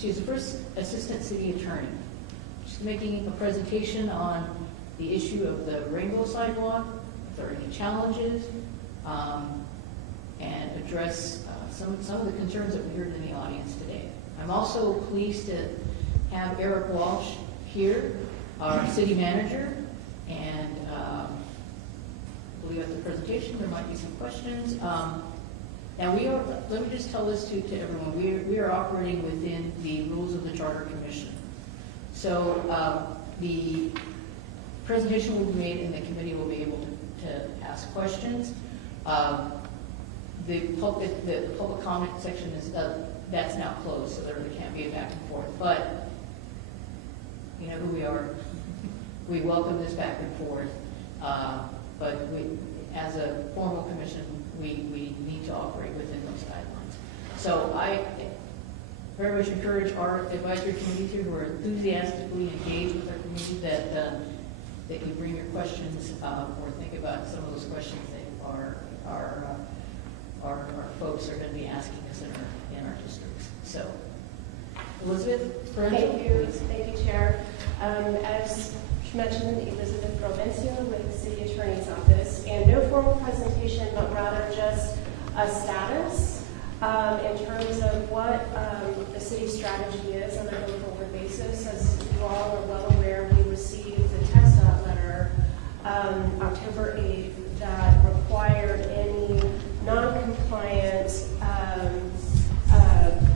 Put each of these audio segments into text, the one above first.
she's the first assistant city attorney. She's making a presentation on the issue of the rainbow sidewalk, if there are any challenges, and address some of the concerns that we heard in the audience today. I'm also pleased to have Eric Walsh here, our city manager, and I believe at the presentation there might be some questions. Now let me just tell this to everyone, we are operating within the rules of the Charter Commission. So the presentation will be made and the committee will be able to ask questions. The public comment section is, that's now closed, so there can't be a back and forth. But you know who we are. We welcome this back and forth. But as a formal commission, we need to operate within those guidelines. So I very much encourage our advisory committee who are enthusiastically engaged with our community that you bring your questions or think about some of those questions that our folks are going to be asking us in our districts. So, Elizabeth, thank you, Chair. As mentioned, Elizabeth Provencio with the City Attorney's Office, and no formal presentation, but rather just a status in terms of what the city's strategy is on a go-forward basis. As you all are well aware, we received the TxDOT letter October 8th that required any non-compliant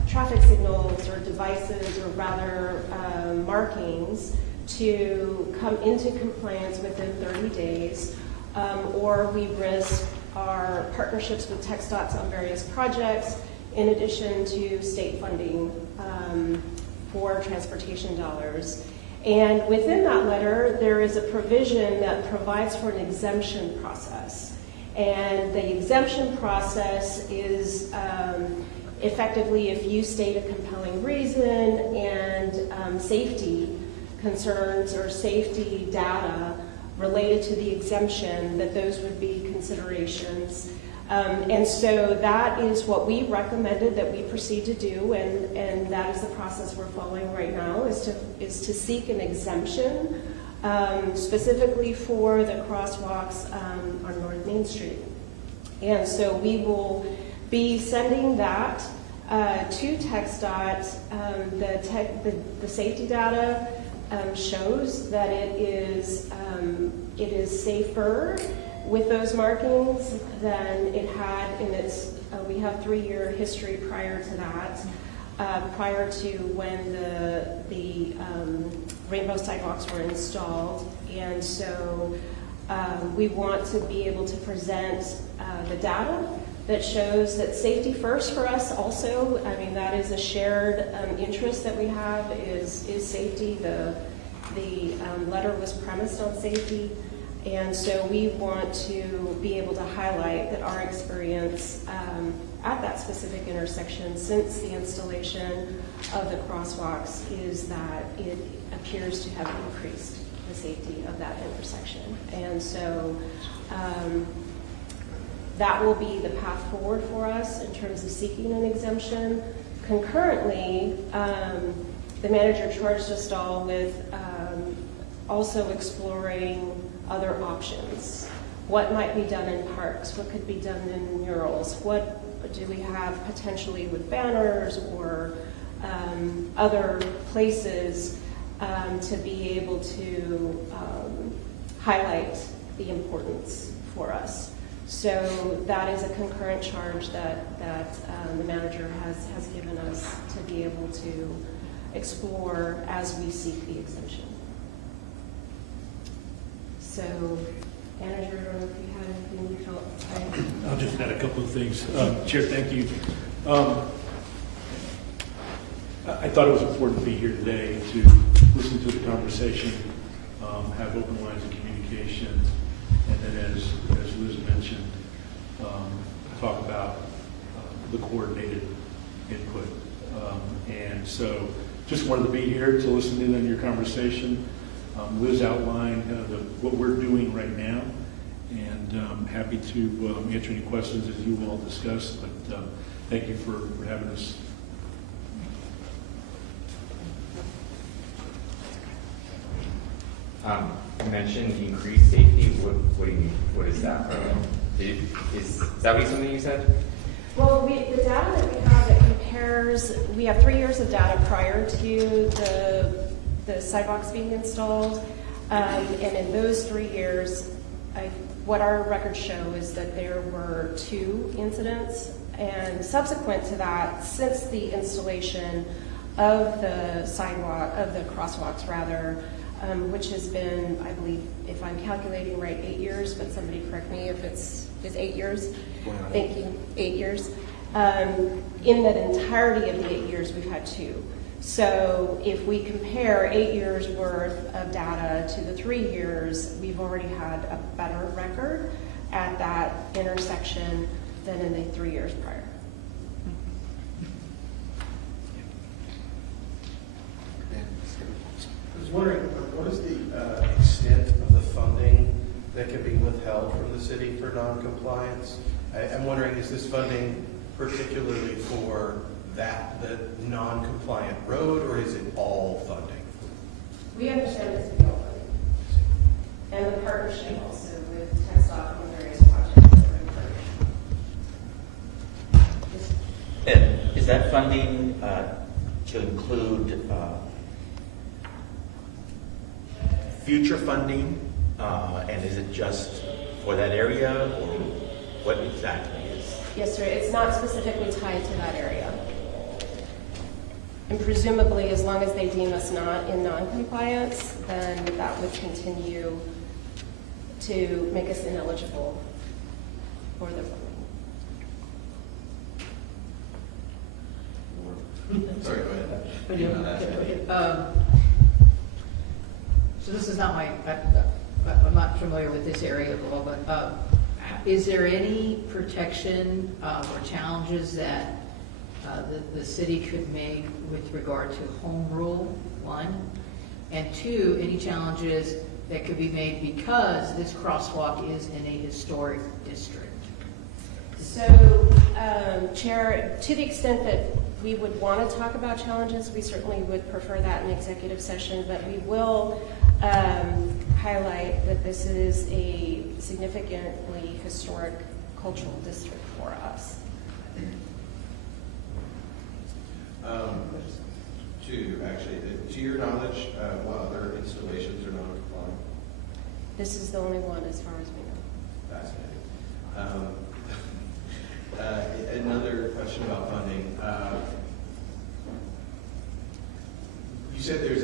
traffic signals or devices, or rather markings, to come into compliance within 30 days, or we risk our partnerships with TxDOT on various projects, in addition to state funding for transportation dollars. And within that letter, there is a provision that provides for an exemption process. And the exemption process is effectively if you state a compelling reason and safety concerns or safety data related to the exemption, that those would be considerations. And so that is what we recommended that we proceed to do, and that is the process we're following right now, is to seek an exemption specifically for the crosswalks on North Main Street. And so we will be sending that to TxDOT. The safety data shows that it is safer with those markings than it had in its, we have 3-year history prior to that, prior to when the rainbow sidewalks were installed. And so we want to be able to present the data that shows that safety first for us also. I mean, that is a shared interest that we have, is safety. The letter was premised on safety. And so we want to be able to highlight that our experience at that specific intersection since the installation of the crosswalks is that it appears to have increased the safety of that intersection. And so that will be the path forward for us in terms of seeking an exemption. Concurrently, the manager charged us all with also exploring other options. What might be done in parks? What could be done in murals? What do we have potentially with banners or other places to be able to highlight the importance for us? So that is a concurrent charge that the manager has given us to be able to explore as we seek the exemption. So, manager, I don't know if you had anything you felt. I'll just add a couple of things. Chair, thank you. I thought it was important to be here today to listen to the conversation, have open lines of communication, and then as Liz mentioned, talk about the coordinated input. And so just wanted to be here to listen in on your conversation. Liz outlined what we're doing right now, and I'm happy to answer any questions as you all discuss, but thank you for having us You mentioned increased safety. What do you mean? What is that? Is that something you said? Well, the data that we have that compares, we have 3 years of data prior to the sidewalks being installed. And in those 3 years, what our records show is that there were 2 incidents. And subsequent to that, since the installation of the crosswalks rather, which has been, I believe, if I'm calculating right, 8 years, but somebody correct me if it's 8 years. Thank you, 8 years. In that entirety of the 8 years, we've had 2. So if we compare 8 years worth of data to the 3 years, we've already had a better record at that intersection than in the 3 years prior. I was wondering, what is the extent of the funding that can be withheld from the city for non-compliance? I'm wondering, is this funding particularly for the non-compliant road, or is it all funding? We understand this to be all funding. And the partnership also with TechStop and various projects that we're encouraging. And is that funding to include future funding? And is it just for that area, or what exactly is? Yes, sir. It's not specifically tied to that area. And presumably, as long as they deem us not in non-compliance, then that would continue to make us ineligible for the funding. Sorry, go ahead. So this is not I'm not familiar with this area of law, but is there any protection or challenges that the city could make with regard to home rule, 1? And 2, any challenges that could be made because this crosswalk is in a historic district? So, Chair, to the extent that we would want to talk about challenges, we certainly would prefer that in executive session, but we will highlight that this is a significantly historic cultural district for us. To your knowledge, what other installations are non-compliant? This is the only one as far as we know. Fascinating. Another question about funding. You said there's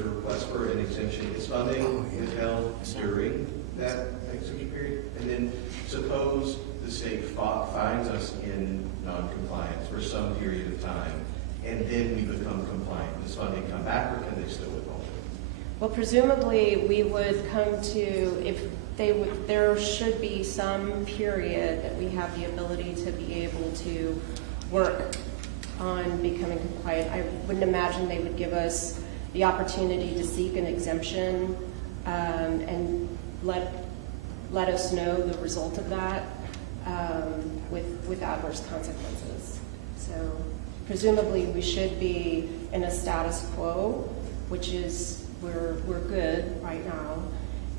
a request for an exemption. Is funding withheld during that exemption period? And then suppose the state finds us in non-compliance for some period of time, and then we become compliant. Does funding come back, or can they still withhold it? Well, presumably we would come to, there should be some period that we have the ability to be able to work on becoming compliant. I wouldn't imagine they would give us the opportunity to seek an exemption and let us know the result of that with adverse consequences. So presumably we should be in a status quo, which is we're good right now,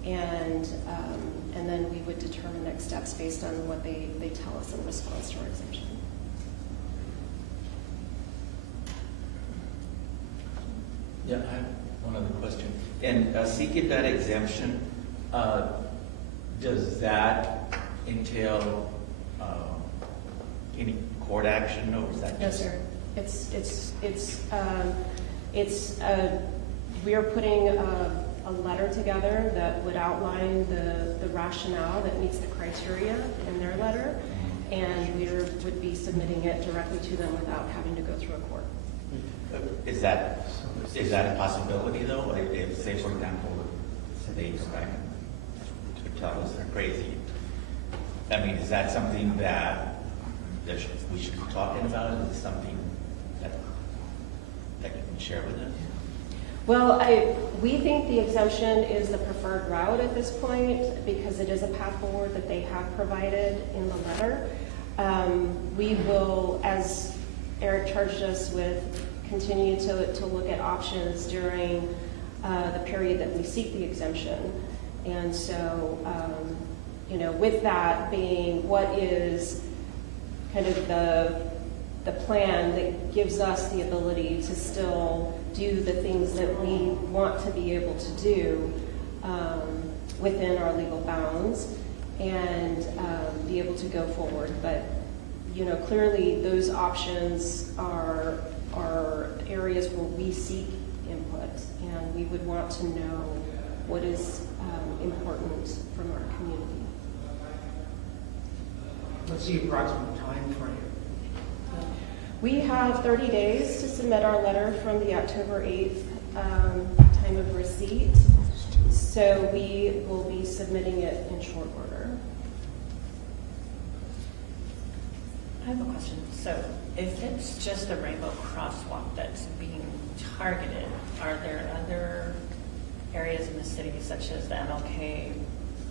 and then we would determine next steps based on what they tell us in response to our exemption. Yeah, I have one other question. And seeking that exemption, does that entail any court action, or is that No, just? sir. We are putting a letter together that would outline the rationale that meets the criteria in their letter, and we would be submitting it directly to them without having to go through a court. Is that a possibility, though? If, say, for example, they come back and tell us they're crazy, I mean, is that something that we should be talking about? Is it something that you can share with us? Well, we think the exemption is the preferred route at this point because it is a path forward that they have provided in the letter. We will, as Eric charged us with, continue to look at options during the period that we seek the exemption. And so, with that being what is kind of the plan that gives us the ability to still do the things that we want to be able to do within our legal bounds and be able to go forward. But, clearly those options are areas where we seek input, and we would want to know what is important from our community. What's the approximate time frame? We have 30 days to submit our letter from the October 8th time of receipt. So we will be submitting it in short order. I have a question. So if it's just a rainbow crosswalk that's being targeted, are there other areas in the city, such as the MLK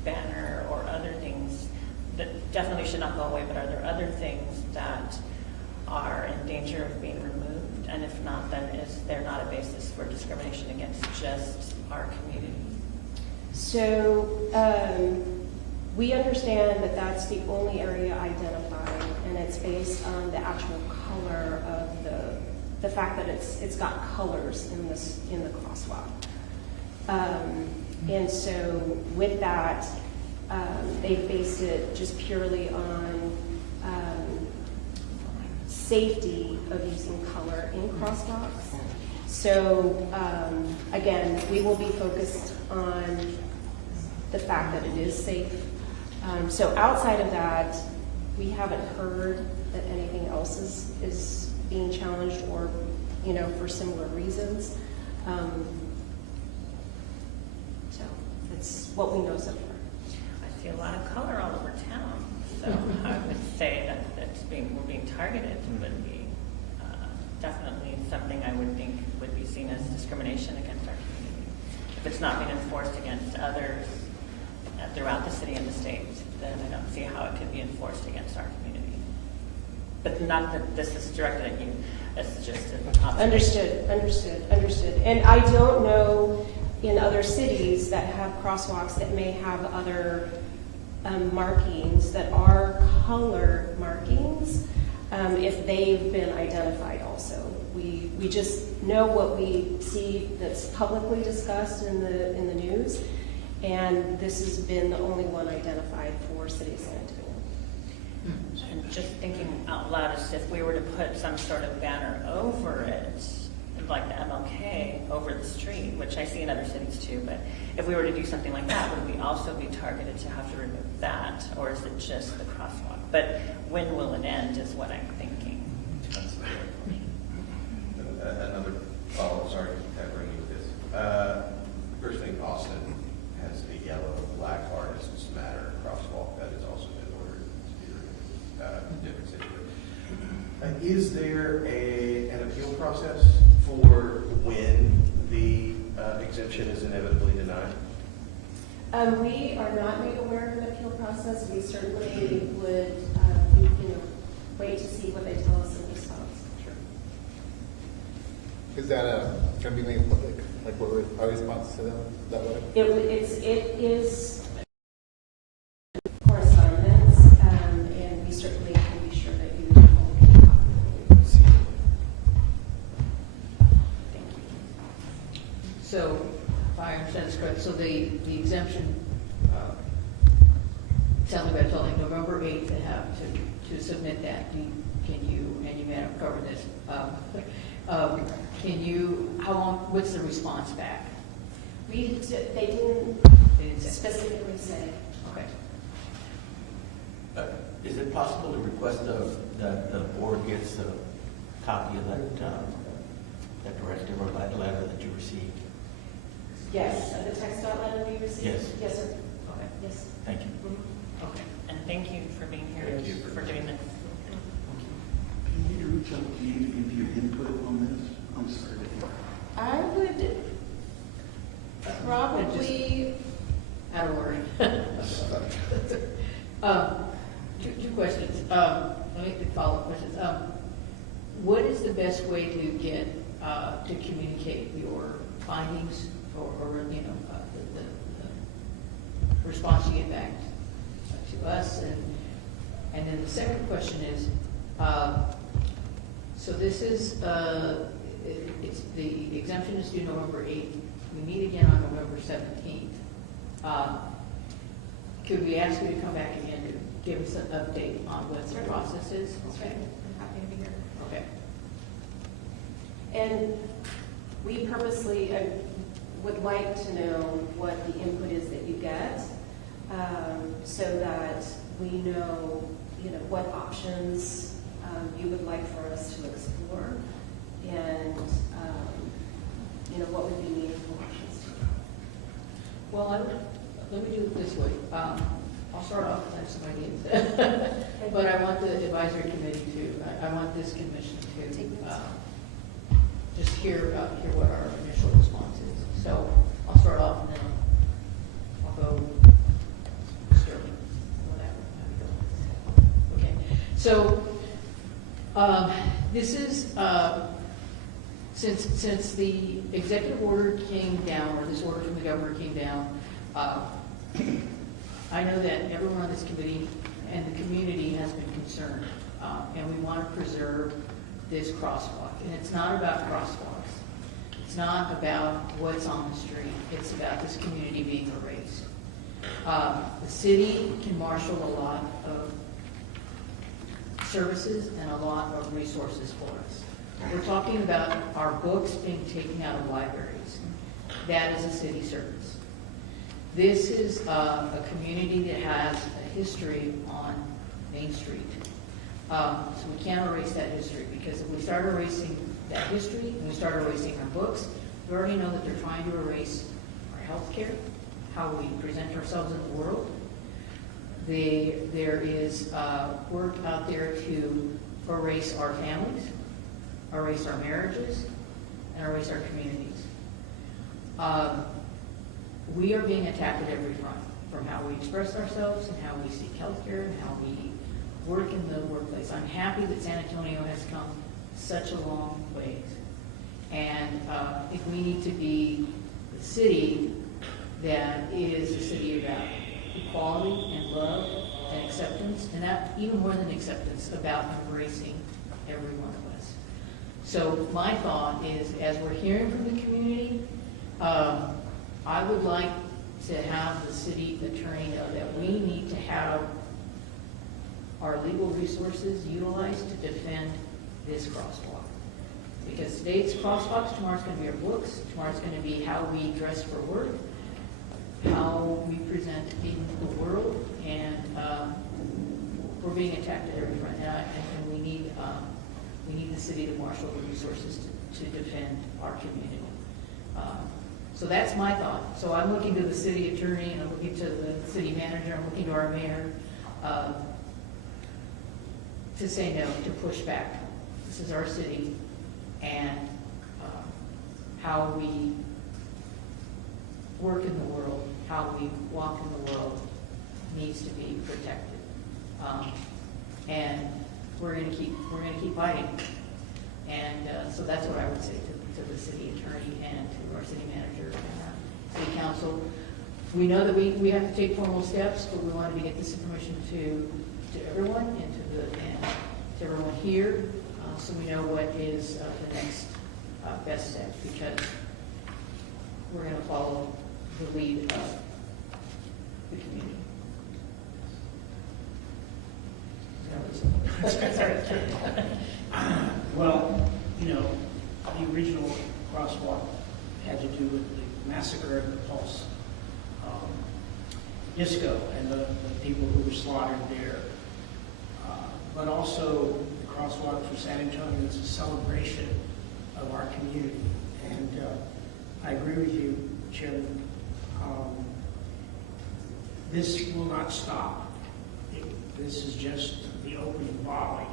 banner or other things that definitely should not go away, but are there other things that are in danger of being removed? And if not, then is there not a basis for discrimination against just our community? So we understand that that's the only area identified, and it's based on the actual color of the fact that it's got colors in the crosswalk. And so with that, they've based it just purely on safety of using color in crosswalks. So again, we will be focused on the fact that it is safe. So outside of that, we haven't heard that anything else is being challenged or, for similar reasons. So it's what we know so far. I see a lot of color all over town, so I would say that we're being targeted would be definitely something I would think would be seen as discrimination against our community. If it's not being enforced against others throughout the city and the state, then I don't see how it could be enforced against our community. But not that this is directed at you, it's just an observation. Understood. And I don't know in other cities that have crosswalks that may have other markings that are color markings, if they've been identified also. We just know what we see that's publicly discussed in the news, and this has been the only one identified for City of San Antonio. And just thinking out loud, as if we were to put some sort of banner over it, like the MLK over the street, which I see in other cities too, but if we were to do something like that, would we also be targeted to have to remove that, or is it just the crosswalk? But when will it end is what I'm thinking. Another follow-up, sorry to bring you this. First thing, Austin has a yellow black Artists Matter crosswalk that has also been ordered to be different cities. Is there an appeal process for when the exemption is inevitably denied? We are not made aware of an appeal process. We certainly would, wait to see what they tell us in response. Sure. Is that going to be made public? Like, what was our response to them that way? It is correspondence, and we certainly can be sure that you will get a copy. Thank you. So, if I understand this correct, so the exemption, sounds like I told you, November 8th to have to submit that. Can you, and you may have covered this, how long, what's the response back? They didn't They didn't say. specifically say. Okay. Is it possible to request that the board gets a copy of that directive or that letter that you received? Yes, the text dot letter we received? Yes. Yes, sir. Okay. Yes. Thank you. Okay. And thank you for being here, Thank you for doing this. Can you reach out to you to give your input on this? I'm sorry to hear. I would probably, Out of order. Two questions. Let me follow up questions. What is the best way to get, to communicate your findings or you know, the response you get back to us. And then the second question is, so this is, it's, the exemption is due November 8th. We meet again on November 17th. Could we ask you to come back again to give us an update on what the process is? Okay. I'm happy to be here. Okay. And we purposely would like to know what the input is that you get, so that we know, you know, what options you would like for us to explore, and you know, what would be meaningful options to you. Well, let me do it this way. I'll start off, I have some ideas. But I want the advisory committee to, I want this commission to just hear what our initial response is. So I'll start off and then I'll go Sterling, whatever. Okay, so this is, since the executive order came down, or this order from the governor came down, I know that everyone on this committee and the community has been concerned, and we want to preserve this crosswalk. And it's not about crosswalks. It's not about what's on the street. It's about this community being erased. The city can marshal a lot of services and a lot of resources for us. We're talking about our books being taken out of libraries. That is a city service. This is a community that has a history on Main Street. So we can't erase that history, because if we start erasing that history and we start erasing our books, we already know that they're trying to erase our health care, how we present ourselves in the world. There is work out there to erase our families, erase our marriages, and erase our communities. We are being attacked at every front, from how we express ourselves and how we seek health care and how we work in the workplace. I'm happy that San Antonio has come such a long ways. And I think we need to be the city that is a city about equality and love and acceptance, and that even more than acceptance, about embracing every one of us. So my thought is, as we're hearing from the community, I would like to have the city attorney know that we need to have our legal resources utilized to defend this crosswalk. Because today it's crosswalks, tomorrow's going to be our books, tomorrow's going to be how we dress for work, how we present in the world, and we're being attacked at every front. And we need the city to marshal the resources to defend our community. So that's my thought. So I'm looking to the city attorney, and I'm looking to the city manager, I'm looking to our mayor, to say no, to push back. This is our city, and how we work in the world, how we walk in the world needs to be protected. And we're going to keep fighting. And so that's what I would say to the city attorney and to our city manager and our city council. We know that we have to take formal steps, but we wanted to get this information to everyone and to everyone here, so we know what is the next best step, because we're going to follow the lead of the community. Well, you know, the original crosswalk had to do with the massacre of the Pulse disco and the people who were slaughtered there. But also the crosswalk for San Antonio is a celebration of our community. And I agree with you, Chairman. This will not stop. This is just the opening volley,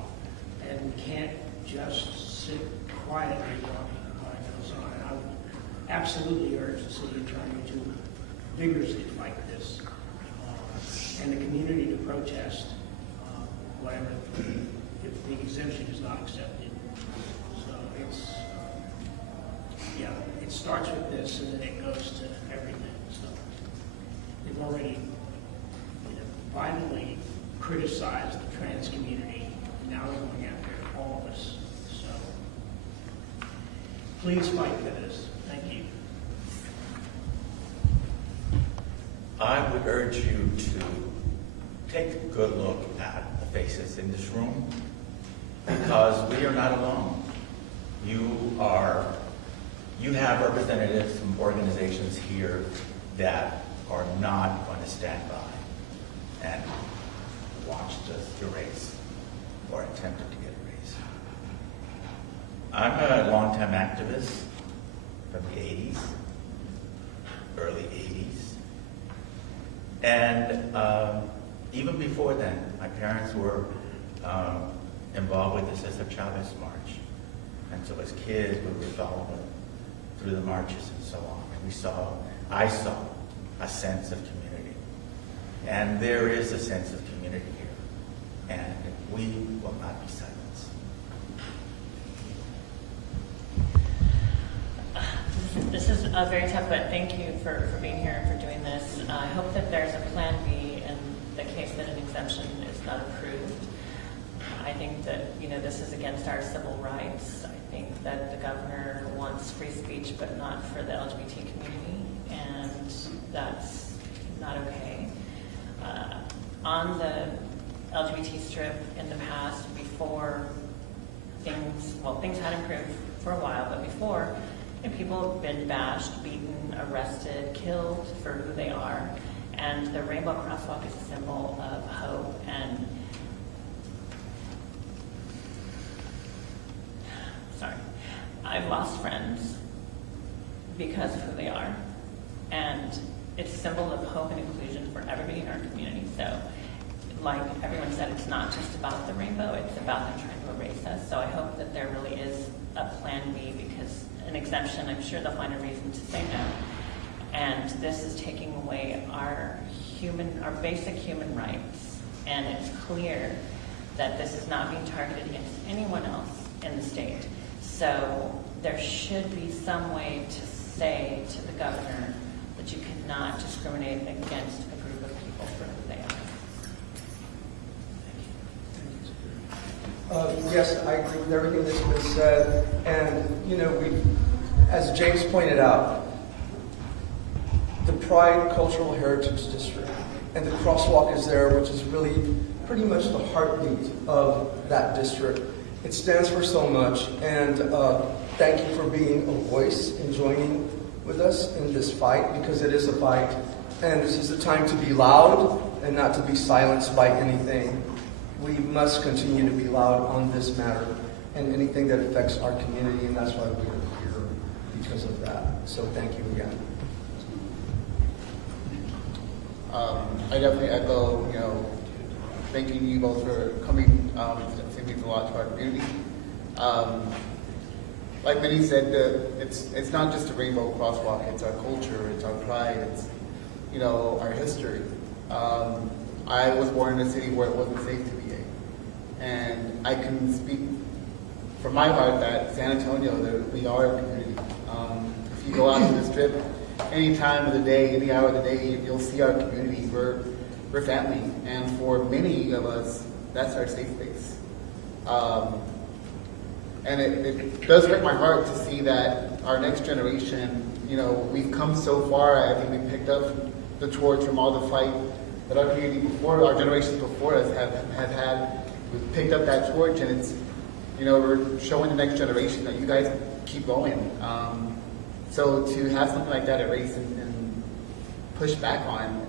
and we can't just sit quietly while it goes on. And I would absolutely urge the city attorney to vigorously fight this, and the community to protest whatever, if the exemption is not accepted. So it's, yeah, it starts with this and then it goes to everything, so. We've already, violently criticized the trans community, now we're going after all of us, so. Please fight for this, thank you. I would urge you to take a good look at the faces in this room, because we are not alone. You have representatives from organizations here that are not going to stand by and watch us erase or attempted to get erased. I'm a longtime activist from the 80s, early 80s. And even before then, my parents were involved with the Cesar Chavez March. And so as kids, we would follow them through the marches and so on. And I saw a sense of community. And there is a sense of community here. And we will not be silenced. This is very tough, but thank you for being here and for doing this. I hope that there's a plan B in the case that an exemption is not approved. I think that, this is against our civil rights. I think that the governor wants free speech, but not for the LGBT community, and that's not okay. On the LGBT strip in the past, before things had improved for a while, but before, people have been bashed, beaten, arrested, killed for who they are, and the rainbow crosswalk is a symbol of hope. And I've lost friends because of who they are, and it's a symbol of hope and inclusion for everybody in our community. So, like everyone said, it's not just about the rainbow, it's about them trying to erase us. So I hope that there really is a plan B, because an exemption, I'm sure they'll find a reason to say no. And this is taking away our basic human rights. And it's clear that this is not being targeted against anyone else in the state. So there should be some way to say to the governor that you cannot discriminate against a group of people for who they are. Yes, I agree with everything that's been said. And, as James pointed out, the Pride Cultural Heritage District and the crosswalk is there, which is really pretty much the heartbeat of that district. It stands for so much, and thank you for being a voice and joining with us in this fight, because it is a fight, and this is the time to be loud and not to be silenced by anything. We must continue to be loud on this matter and anything that affects our community, and that's why we are here, because of that. So thank you again. I definitely echo, thanking you both for coming. It means a lot to our community. Like many said, it's not just a rainbow crosswalk. It's our culture. It's our pride. It's our history. I was born in a city where it wasn't safe to be gay, and I can speak from my heart that San Antonio, that we are a community. If you go out to the strip, any time of the day, any hour of the day, you'll see our community. We're family, and for many of us, that's our safe space. And it does hurt my heart to see that our next generation, we've come so far. I think we picked up the torch from all the fight that our community before, our generations before us have had. We've picked up that torch, and it's, we're showing the next generation that you guys keep going. So to have something like that erased and pushed back on,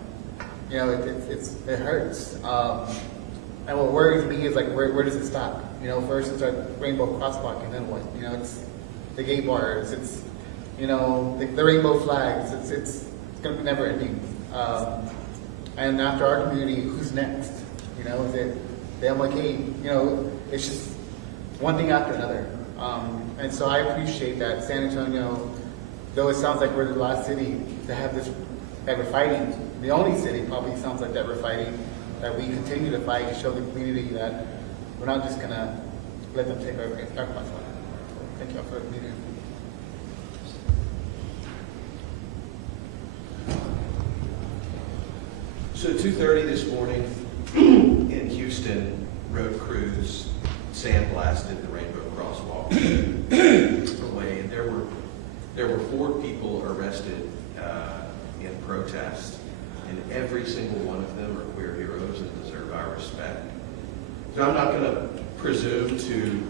it hurts. And what worries me is where does it stop? First it's our rainbow crosswalk, and then what? It's the gay bars, it's the rainbow flags. It's going to be never ending. And after our community, who's next? Is it the MLK? It's just one thing after another. And so I appreciate that San Antonio, though it sounds like we're the last city to have this, that we're fighting, the only city probably sounds like that we're fighting, that we continue to fight to show the community that we're not just going to let them take our platform. Thank you all for being here. So 2:30 this morning in Houston, road crews sandblasted the Rainbow Crosswalk away, and there were 4 people arrested in protest, and every single one of them are queer heroes and deserve our respect. So I'm not going to presume to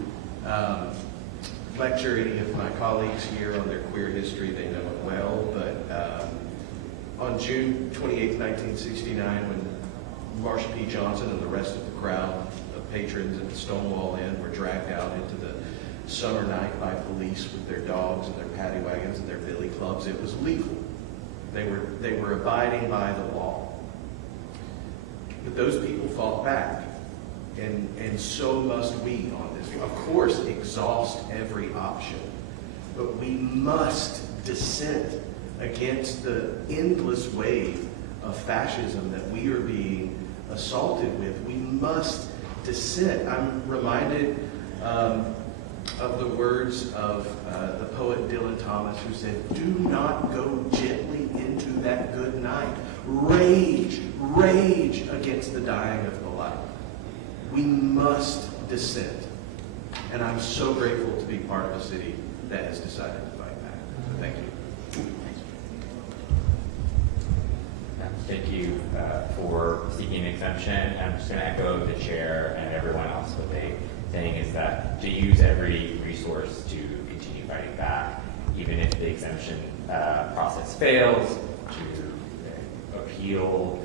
lecture any of my colleagues here on their queer history. They know it well, but on June 28, 1969, when Marsha P. Johnson and the rest of the crowd of patrons at the Stonewall Inn were dragged out into the summer night by police with their dogs and their paddy wagons and their billy clubs, it was legal. They were abiding by the law. But those people fought back, and so must we on this. Of course, exhaust every option, but we must dissent against the endless wave of fascism that we are being assaulted with. We must dissent. I'm reminded of the words of the poet Dylan Thomas, who said, "Do not go gently into that good night. Rage, rage against the dying of the light." We must dissent. And I'm so grateful to be part of a city that has decided to fight back. So thank you. Thank you for seeking exemption. I'm just going to echo the chair and everyone else. What they saying is that to use every resource to continue fighting back, even if the exemption process fails, to appeal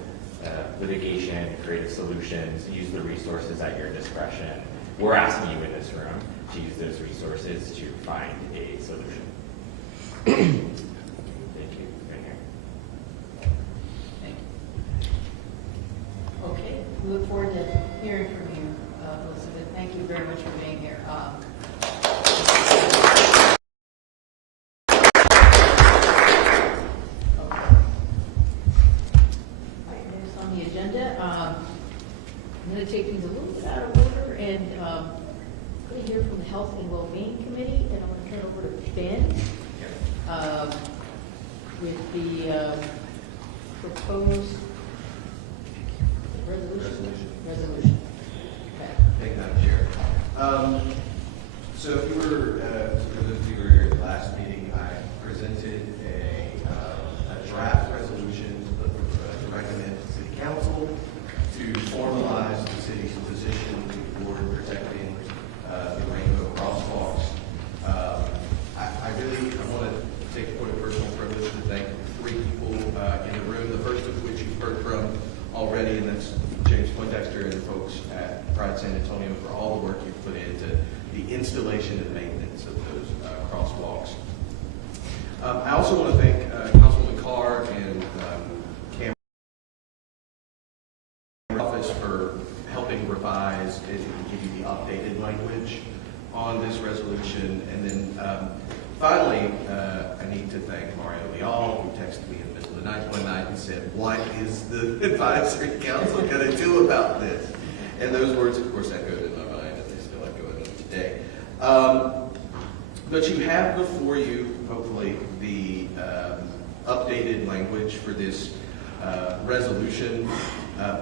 litigation, creative solutions, use the resources at your discretion. We're asking you in this room to use those resources to find a solution. Thank you. Right here. Thank you. Okay, we look forward to hearing from you, Elizabeth. Thank you very much for being here. Next on the agenda, I'm going to take things a little bit out of order, and I'm going to hear from the Health and Wellbeing Committee, and I'm going to turn over to Ben with the proposed resolution. Okay. Thank you, Madam Chair. So if you were, for those of you who were here at the last meeting, I presented a draft resolution to recommend to City Council to formalize the city's position toward protecting the Rainbow Crosswalks. I want to take a point of personal privilege to thank 3 people in the room, the first of which you've heard from already, and that's James Poindexter and the folks at Pride San Antonio for all the work you've put into the installation and maintenance of those crosswalks. I also want to thank Councilwoman Carr and Cameron office for helping revise and give you the updated language on this resolution. And then finally, I need to thank Mario Leal, who texted me in the middle of the night one night and said, "What is the advisory council going to do about this?" And those words, of course, echoed in my mind, and they still echo in them today. But you have before you, hopefully, the updated language for this resolution,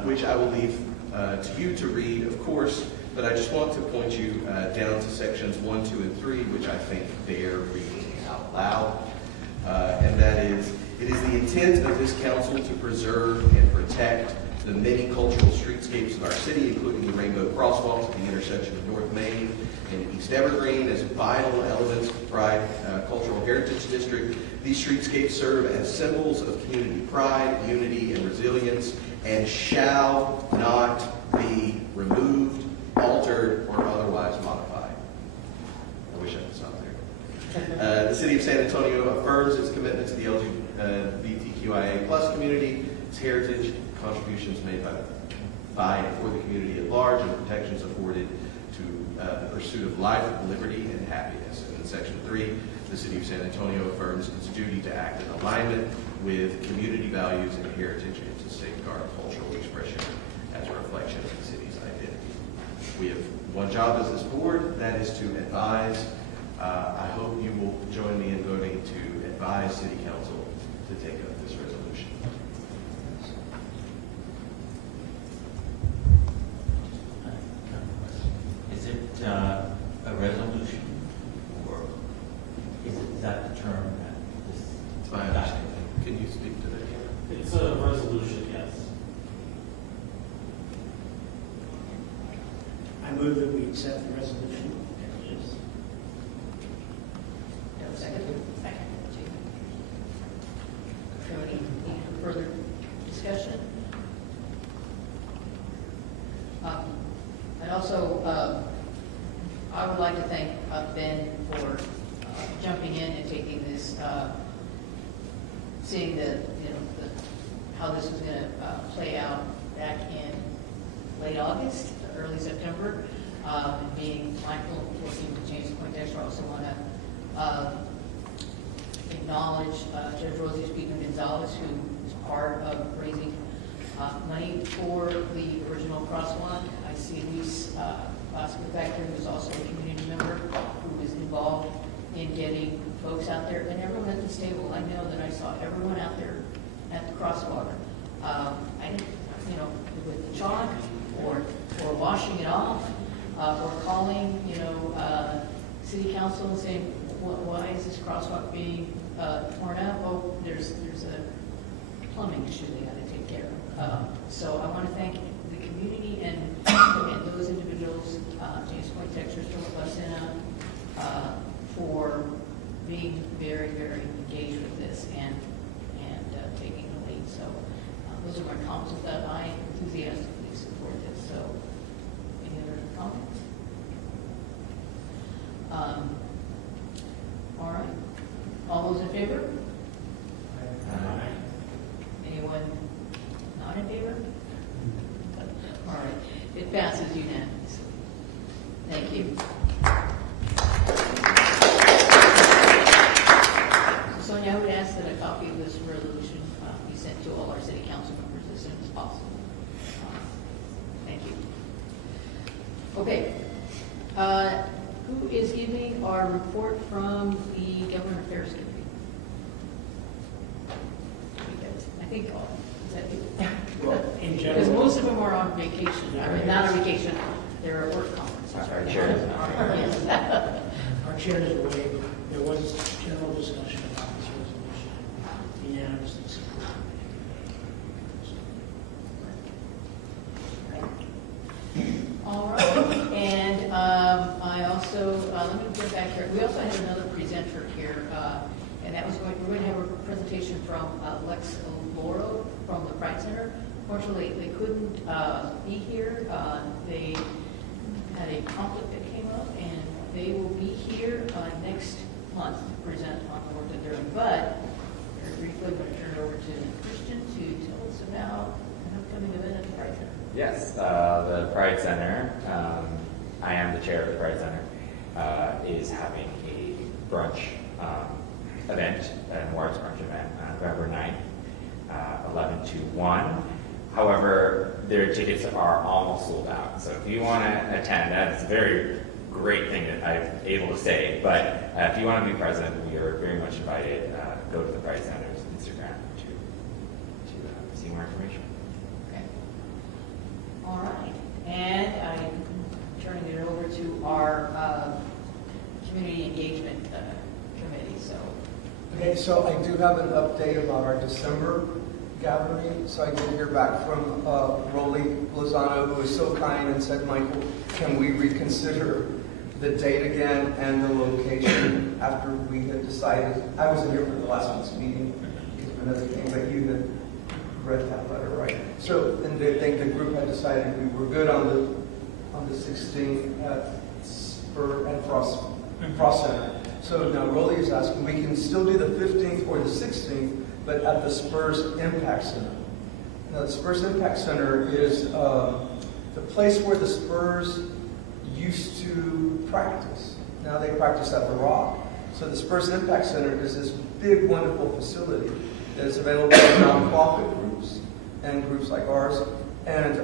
which I will leave to you to read, of course, but I just want to point you down to sections 1, 2, and 3, which I think bear reading out loud. And that is, it is the intent of this council to preserve and protect the many cultural streetscapes of our city, including the Rainbow Crosswalks at the intersection of North Main and East Evergreen, as vital elements of Pride Cultural Heritage District. These streetscapes serve as symbols of community pride, unity, and resilience, and shall not be removed, altered, or otherwise modified. I wish I could stop there. The City of San Antonio affirms its commitment to the LGBTQIA+ community, its heritage, contributions made by and for the community at large, and protections afforded to the pursuit of life, liberty, and happiness. And in Section 3, the City of San Antonio affirms its duty to act in alignment with community values and heritage and to safeguard cultural expression as a reflection of the city's identity. We have one job as this board, that is to advise. I hope you will join me in voting to advise City Council to take up this resolution. term that this. It's my understanding. Can you speak to that? It's a resolution, yes. I move that we accept the resolution as is. Second? Second. Any further discussion? And also, I would like to thank Ben for jumping in and taking this, seeing how this was going to play out back in late August, early September, and being mindful, working with James Poindexter. I also want to acknowledge Judge Rosie Speakman-Gonzalez, who is part of raising money for the original crosswalk. I see Luis Vasquez back here, who's also a community member, who was involved in getting folks out there, and everyone at this table. I know that I saw everyone out there at the crosswalk. I didn't, with the chalk, or washing it off, or calling, city council and saying, why is this crosswalk being torn up? Oh, there's a plumbing issue they got to take care of. So I want to thank the community and those individuals, James Poindexter, Philip Lucena, for being very, very engaged with this and taking the lead. So those are my comments with that. I enthusiastically support this. So any other comments? All right. All those in favor? Anyone not in favor? All right. It passes unanimously. Thank you. Sonia, I would ask that a copy of this resolution be sent to all our city council members as soon as possible. Thank you. Okay. Who is giving our report from the Government Affairs Committee? I think, is that you? Well, in Because general, most of them are on vacation. I mean, not on vacation, they're at work conferences. Our chair is not. Yes. our chair is away, but there was general discussion about this resolution, unanimously supported. All right, and I also, let me get back here, we also had another presenter here, and that was we're going to have a presentation from Lex Loro from the Pride Center. Unfortunately, they couldn't be here. They had a conflict that came up, and they will be here next month to present on the work that they're doing. But very briefly, I'm going to turn it over to Christian to tell us about an upcoming event at the Pride Center. Yes, the Pride Center, I am the chair of the Pride Center, is having a brunch event, an awards brunch event, on November 9th, 11 to 1. However, their tickets are almost sold out. So if you want to attend, that's a very great thing that I'm able to say. But if you want to be present, we are very much invited. Go to the Pride Center's Instagram to see more information. Okay. All right. And I'm turning it over to our community engagement committee. So, Okay, so I do have an update about our December gathering. So I did hear back from Rolly Lozano, who was so kind and said, Michael, can we reconsider the date again and the location after we had decided? I wasn't here for the last month's meeting, another thing, but you had read that letter, right? So, and they think the group had decided we were good on the 16th at Spur and Frost Center. So now Rolly is asking, we can still do the 15th or the 16th, but at the Spurs Impact Center. Now, the Spurs Impact Center is the place where the Spurs used to practice. Now they practice at the Rock. So the Spurs Impact Center is this big, wonderful facility that is available to nonprofit groups and groups like ours. And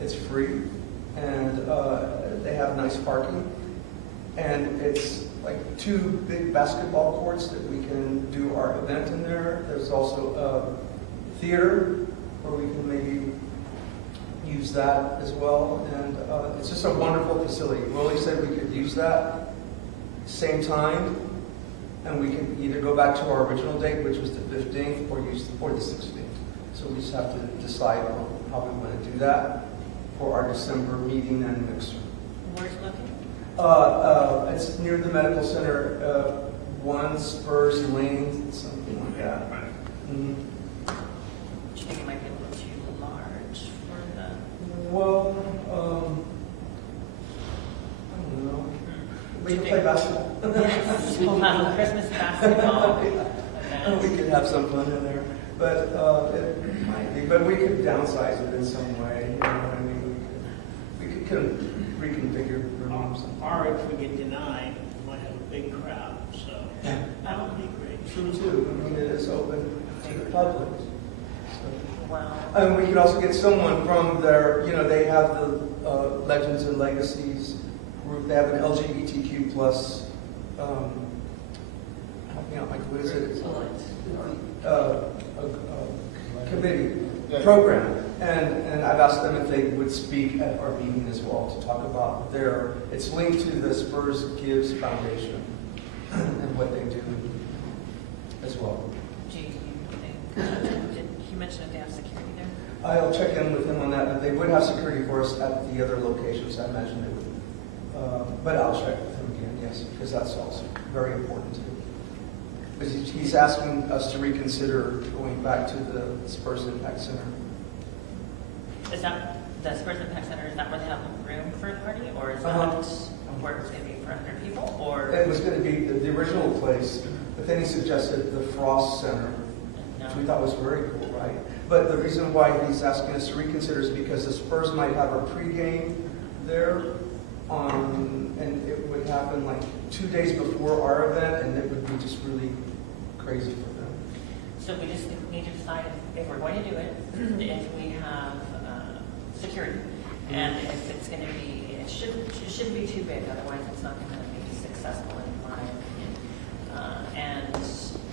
it's free, and they have nice parking. And it's like 2 big basketball courts that we can do our event in there. There's also a theater where we can maybe use that as well. And it's just a wonderful facility. Rolly said we could use that same time And we can either go back to our original date, which was the 15th, or the 16th. So we just have to decide on how we want to do that for our December meeting and next. Where's it located? It's near the medical center, 1 Spurs Lane, something like that. Mhm. Do you think it might be a little too large for the? Well, I don't know. We can play basketball. Yes, we'll have Christmas basketball. We could have some fun in there, but it might be. But we could downsize it in some way. You know, I mean, we could reconfigure rooms. Or if we get denied, we might have a big crowd, so that would be great. True too. I mean, it is open to the public. So. Wow. And we could also get someone from their, you know, they have the Legends and Legacies group. They have an LGBTQ plus, help me out, Mike, what is it? Committee program. And I've asked them if they would speak at our meeting as well to talk about it's linked to the Spurs Gives Foundation and what they do as well. Do you think, did he mention if they have security there? I'll check in with him on that, but they would have security for us at the other locations. I imagine they would. But I'll check with him again, yes, because that's also very important too. Because he's asking us to reconsider going back to the Spurs Impact Center. Is that, the Spurs Impact Center, is that where they have room for a party? Or is that where it's going to be for 100 people? Or It was going to be the original place, but then he suggested the Frost Center, which we thought was very cool, right? But the reason why he's asking us to reconsider is because the Spurs might have a pregame there, and it would happen like 2 days before our event, and it would be just really crazy for them. So we just need to decide if we're going to do it, if we have security, and if it's going to be, it shouldn't be too big, otherwise it's not going to be successful in my opinion. And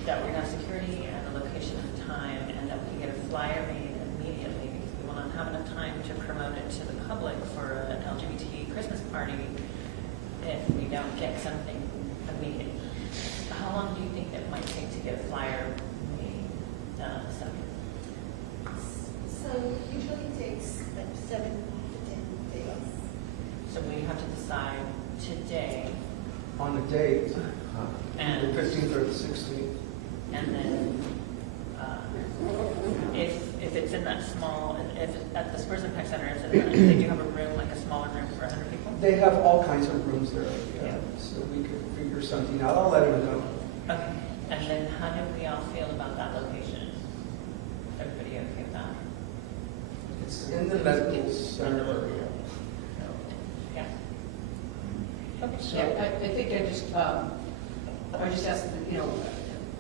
that we're going to have security and a location and time, and that we can get a flyer made immediately, because we will not have enough time to promote it to the public for an LGBT Christmas party if we don't get something immediate. How long do you think it might take to get a flyer made? So usually it takes like 7 to 10 days. So we have to decide today, On the date, and the 15th or the 16th. and then if it's in that small, if at the Spurs Impact Center, they do have a room, like a smaller room for 100 people. They have all kinds of rooms there, Yeah. so we could figure something out. I'll let him know. Okay. And then how do we all feel about that location? Everybody okay with that? It's in the medical center area. Yeah. Okay. Yeah, I think I just asked, you know,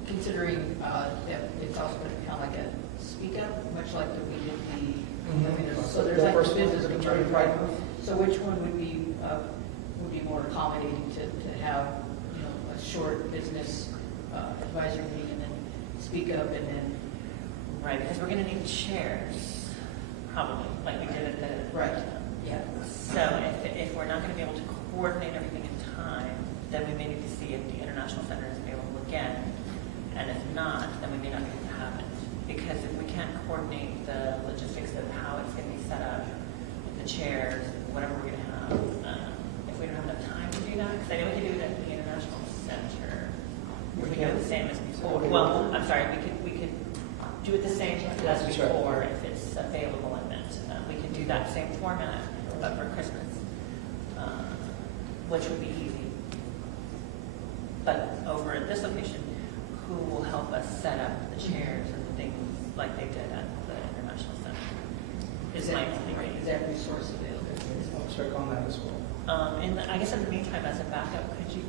considering that it's also going to be kind of like a speak up, much like that we did the, I mean, so there's The like first the one, business the control, Attorney right? Pride Month. So which one would be more accommodating to have, you know, a short business advisory meeting and then speak up and then, Right, because we're going to need chairs, probably, like we did at the. right, yeah. So if we're not going to be able to coordinate everything in time, then we may need to see if the International Center is available again. And if not, then we may not be able to have it. Because if we can't coordinate the logistics of how it's going to be set up, the chairs, whatever we're going to have, if we don't have enough time to do that, because I know we can do it at the International Center. We can do it the same as before. Well, I'm sorry, we could do it the same as before if it's available and meant. We can do that same format, but for Christmas, which would be easy. But over at this location, who will help us set up the chairs and the things like they did at the International Center? Is my only Is reason. that resource available? I'll check on that as well. I guess in the meantime, as a backup, could you